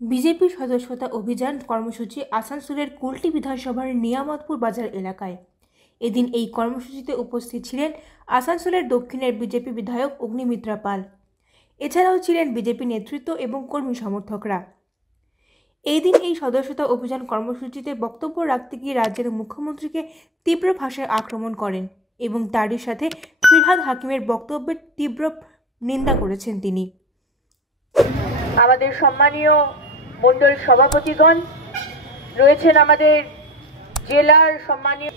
BJP সদস্যতা অভিযান কর্মসূচি আসানসোলের কুলটি বিধানসভার নিয়ামতপুর বাজার এলাকায়। এদিন এই কর্মসূচিতে উপস্থিত ছিলেন আসানসোলের দক্ষিণের বিজেপি বিধায়ক অগ্নিমিত্রা পাল। এছাড়াও ছিলেন বিজেপি নেতৃত্ব এবং কর্মী সমর্থকরা। এই দিন এই সদস্যতা অভিযান কর্মসূচিতে বক্তব্য রাখতে গিয়ে রাজ্যের মুখ্যমন্ত্রীকে তীব্র ভাষায় আক্রমণ করেন এবং তারই সাথে ফিরহাদ হাকিমের বক্তব্যের তীব্র নিন্দা করেছেন তিনি। আমাদের সম্মানীয় মণ্ডল সভাপতিগণ রয়েছেন, আমাদের জেলার সম্মানীয়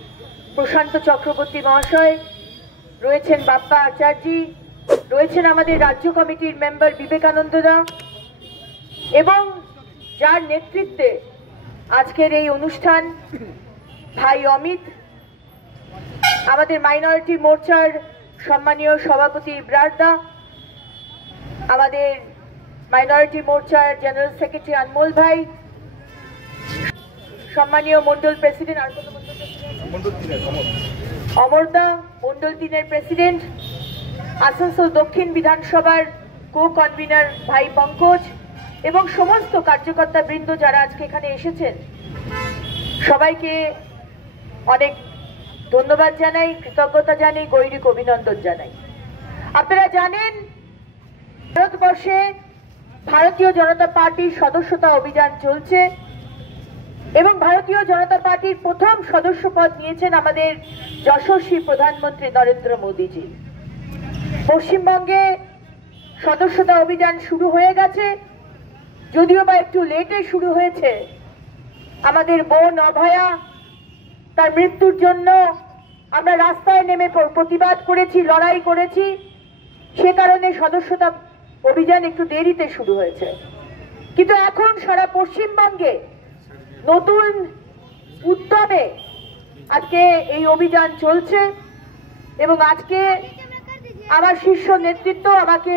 প্রশান্ত চক্রবর্তী মহাশয় রয়েছেন, বাপ্পা আচার্যি রয়েছেন, আমাদের রাজ্য কমিটির মেম্বার বিবেকানন্দ দা, এবং যার নেতৃত্বে আজকের এই অনুষ্ঠান ভাই অমিত, আমাদের মাইনরিটি মোর্চার সম্মানীয় সভাপতি ইব্রার দা, আমাদের মাইনরিটি মোর্চার জেনারেল সেক্রেটারি আনমোল ভাই, সম্মানীয় মন্ডল প্রেসিডেন্ট অমরদা, মন্ডল 3-এর প্রেসিডেন্ট, আসানসোল দক্ষিণ বিধানসভার কো কনভিনার ভাই পঙ্কজ এবং সমস্ত কার্যকর্তা বৃন্দ যারা আজকে এখানে এসেছেন, সবাইকে অনেক ধন্যবাদ জানাই, কৃতজ্ঞতা জানাই, গৈরিক অভিনন্দন জানাই। আপনারা জানেন, ভারতবর্ষে ভারতীয় জনতা পার্টির সদস্যতা অভিযান চলছে এবং ভারতীয় জনতা পার্টির প্রথম সদস্য পদ নিয়েছেন আমাদের যশস্বী প্রধানমন্ত্রী নরেন্দ্র মোদীজি। পশ্চিমবঙ্গে সদস্যতা অভিযান শুরু হয়ে গেছে, যদিও বা একটু লেটে শুরু হয়েছে। আমাদের বোন অভয়া, তার মৃত্যুর জন্য আমরা রাস্তায় নেমে প্রতিবাদ করেছি, লড়াই করেছি, সে কারণে সদস্যতা অভিযান একটু দেরিতে শুরু হয়েছে। কিন্তু এখন সারা পশ্চিমবঙ্গে নতুন উদ্যমে আজকে এই অভিযান চলছে এবং আজকে আমার শীর্ষ নেতৃত্ব আমাকে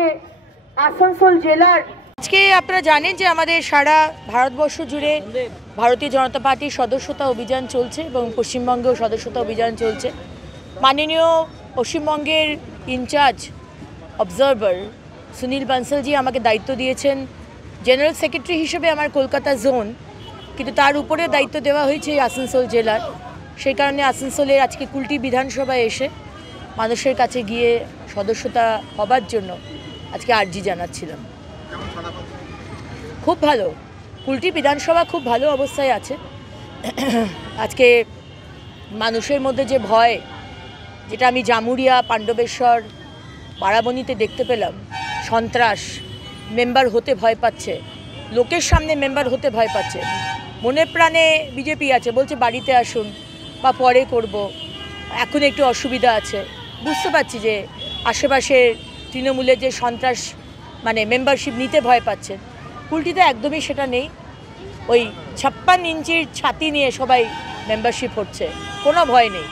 আসানসোল জেলার, আজকে আপনারা জানেন যে আমাদের সারা ভারতবর্ষ জুড়ে ভারতীয় জনতা পার্টির সদস্যতা অভিযান চলছে এবং পশ্চিমবঙ্গেও সদস্যতা অভিযান চলছে। মাননীয় পশ্চিমবঙ্গের ইনচার্জ অবজারভার সুনীল বানসালজি আমাকে দায়িত্ব দিয়েছেন জেনারেল সেক্রেটারি হিসেবে আমার কলকাতা জোন, কিন্তু তার উপরে দায়িত্ব দেওয়া হয়েছে আসানসোল জেলার। সেই কারণে আসানসোলের আজকে কুলটি বিধানসভায় এসে মানুষের কাছে গিয়ে সদস্যতা হবার জন্য আজকে আর্জি জানাচ্ছিলাম। খুব ভালো, কুলটি বিধানসভা খুব ভালো অবস্থায় আছে। আজকে মানুষের মধ্যে যে ভয়, যেটা আমি জামুরিয়া, পাণ্ডবেশ্বর, বারাবণীতে দেখতে পেলাম, সন্ত্রাস, মেম্বার হতে ভয় পাচ্ছে, লোকের সামনে মেম্বার হতে ভয় পাচ্ছে, মনে প্রাণে বিজেপি আছে, বলছে বাড়িতে আসুন বা পরে করব, এখন একটু অসুবিধা আছে। বুঝতে পারছি যে আশেপাশের তৃণমূলের যে সন্ত্রাস, মানে মেম্বারশিপ নিতে ভয় পাচ্ছে, কুলটিতে একদমই সেটা নেই। ওই 56 ইঞ্চির ছাতি নিয়ে সবাই মেম্বারশিপ হচ্ছে, কোনো ভয় নেই।